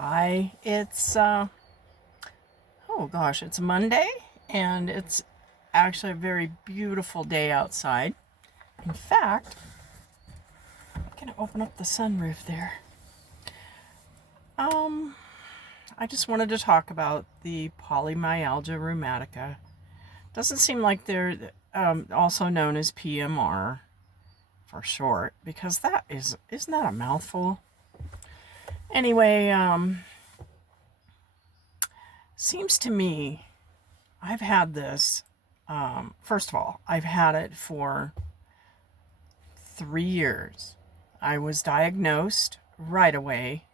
Hi, it's it's Monday and it's actually a very beautiful day outside. In fact, I'm gonna open up the sunroof there. Um, I just wanted to talk about the polymyalgia rheumatica. Doesn't seem like they're also known as PMR for short, because isn't that a mouthful? Anyway, seems to me I've had this. First of all, I've had it for 3 years. I was diagnosed right away.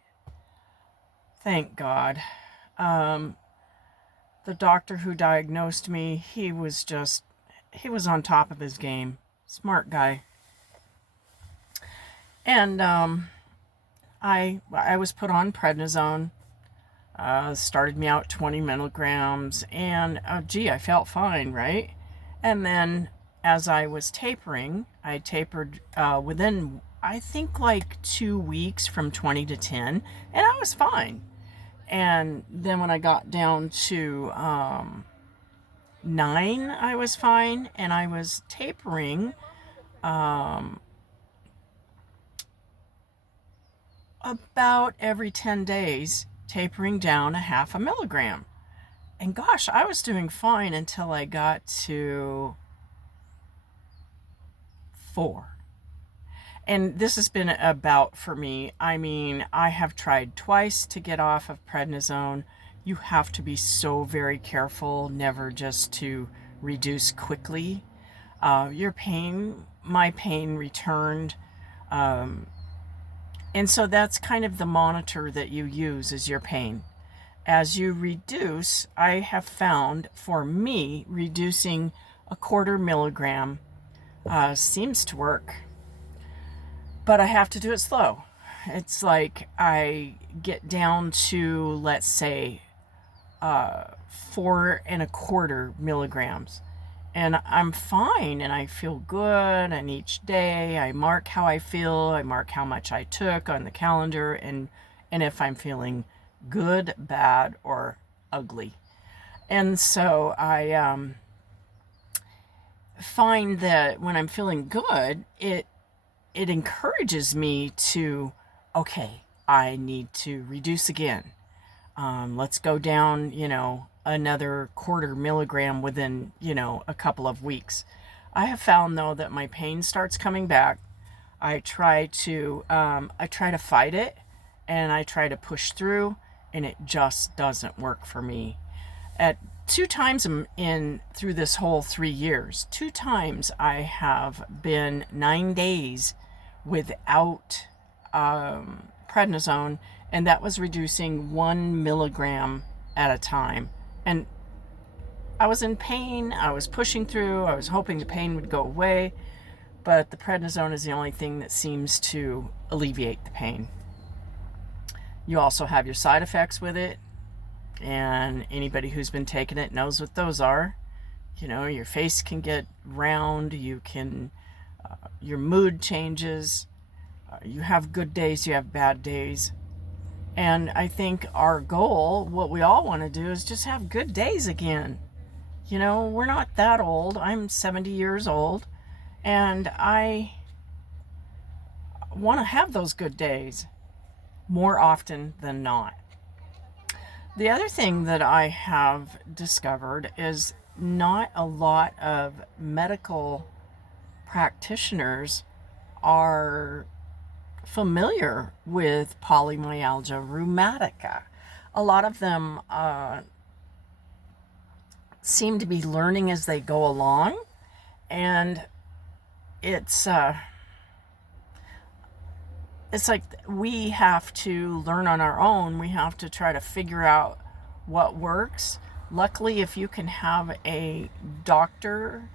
Thank God. Um, the doctor who diagnosed me, he was on top of his game. Smart guy. And I was put on prednisone. Started me out 20 milligrams, and I felt fine, right? And then as I was tapering, I tapered within, I think, like 2 weeks from 20 to 10, and I was fine. And then when I got down to 9, I was fine, and I was tapering about every 10 days, tapering down a half a milligram. And gosh, I was doing fine until I got to 4. And this has been a bout for me. I mean, I have tried twice to get off of prednisone. You have to be so very careful never just to reduce quickly. My pain returned. And so that's kind of the monitor that you use, is your pain. As you reduce, I have found, for me, reducing a 1/4 milligram seems to work. But I have to do it slow. It's like I get down to, let's say, 4 1/4 milligrams. And I'm fine, and I feel good, and each day I mark how I feel, I mark how much I took on the calendar, and if I'm feeling good, bad, or ugly. And so I find that when I'm feeling good, it encourages me to, okay, I need to reduce again. Let's go down, another 1/4 milligram within, a couple of weeks. I have found, though, that my pain starts coming back. I try to fight it, and I try to push through, and it just doesn't work for me. At 2 times in through this whole 3 years, 2 times I have been 9 days without prednisone, and that was reducing 1 milligram at a time. And I was in pain, I was pushing through, I was hoping the pain would go away, but the prednisone is the only thing that seems to alleviate the pain. You also have your side effects with it, and anybody who's been taking it knows what those are. Your face can get round, your mood changes, you have good days, you have bad days. And I think our goal, what we all want to do, is just have good days again. We're not that old. I'm 70 years old, and I want to have those good days more often than not. The other thing that I have discovered is not a lot of medical practitioners are familiar with polymyalgia rheumatica. A lot of them seem to be learning as they go along, and it's like we have to learn on our own. We have to try to figure out what works. Luckily, if you can have a doctor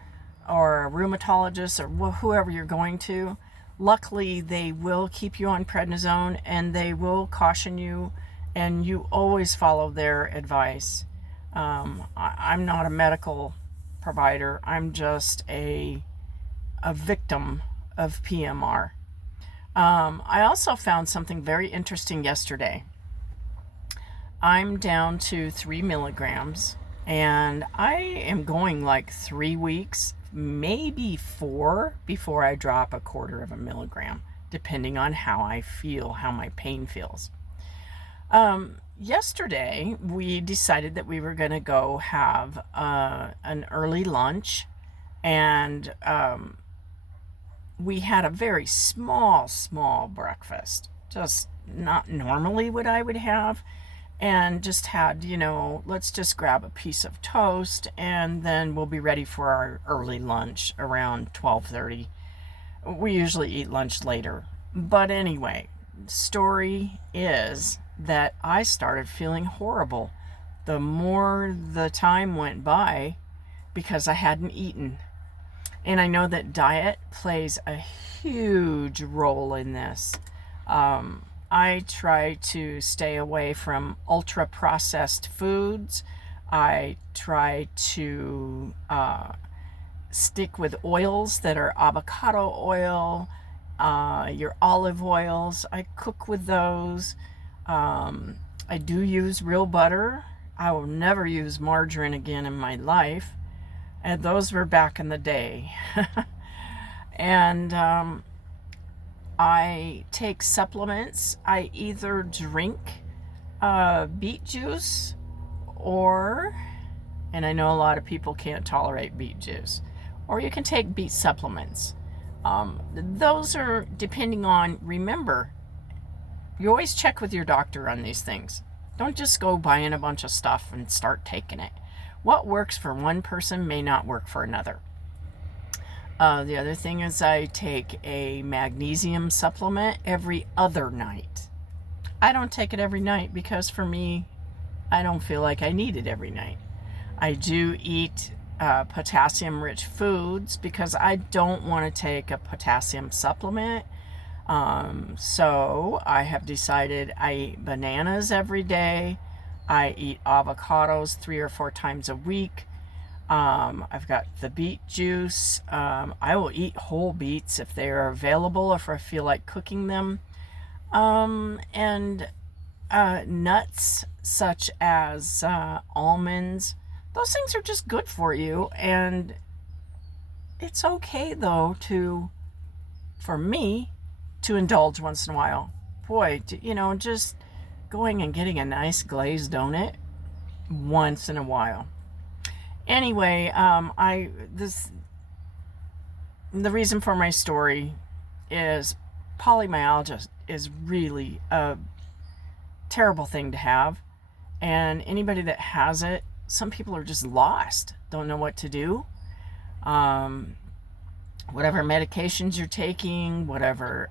or a rheumatologist or whoever you're going to, luckily they will keep you on prednisone, and they will caution you, and you always follow their advice. I'm not a medical provider. I'm just a victim of PMR. I also found something very interesting yesterday. I'm down to 3 milligrams, and I am going like 3 weeks, maybe 4, before I drop a quarter of a milligram, depending on how I feel, how my pain feels. Yesterday, we decided that we were going to go have an early lunch, and we had a very small breakfast, just not normally what I would have, and just had, let's just grab a piece of toast and then we'll be ready for our early lunch around 12:30. We usually eat lunch later. But anyway, story is that I started feeling horrible the more the time went by because I hadn't eaten. And I know that diet plays a huge role in this. I try to stay away from ultra processed foods. I try to stick with oils that are avocado oil, your olive oils. I cook with those. I do use real butter. I will never use margarine again in my life. And those were back in the day. And I take supplements. I either drink beet juice or, and I know a lot of people can't tolerate beet juice, or you can take beet supplements. Those are depending on, remember, you always check with your doctor on these things. Don't just go buying a bunch of stuff and start taking it. What works for one person may not work for another. The other thing is I take a magnesium supplement every other night. I don't take it every night because for me, I don't feel like I need it every night. I do eat potassium-rich foods because I don't want to take a potassium supplement. So I have decided I eat bananas every day. I eat avocados 3 or 4 times a week. I've got the beet juice. I will eat whole beets if they are available, if I feel like cooking them. And nuts such as almonds. Those things are just good for you. And it's okay, though, for me, to indulge once in a while. Boy, just going and getting a nice glazed donut once in a while. Anyway, the reason for my story is polymyalgia is really a terrible thing to have, and anybody that has it, some people are just lost, don't know what to do. Whatever medications you're taking, whatever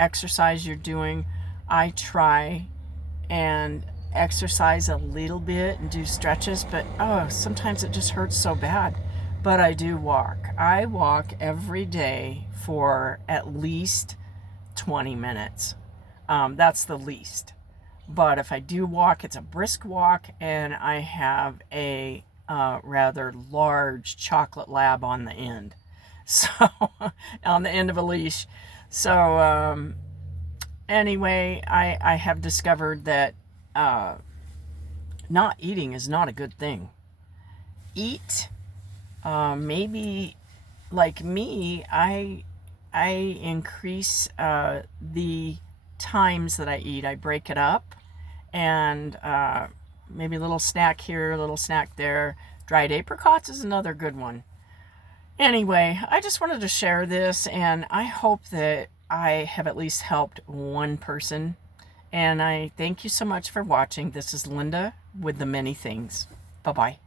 exercise you're doing, I try and exercise a little bit and do stretches, but sometimes it just hurts so bad. But I do walk. I walk every day for at least 20 minutes. That's the least. But if I do walk, it's a brisk walk, and I have a rather large chocolate lab on the end. So, on the end of a leash. So, anyway, I have discovered that not eating is not a good thing. Eat. Maybe, like me, I increase the times that I eat. I break it up, and maybe a little snack here, a little snack there. Dried apricots is another good one. Anyway, I just wanted to share this, and I hope that I have at least helped one person. And I thank you so much for watching. This is Linda with the Many Things. Bye-bye.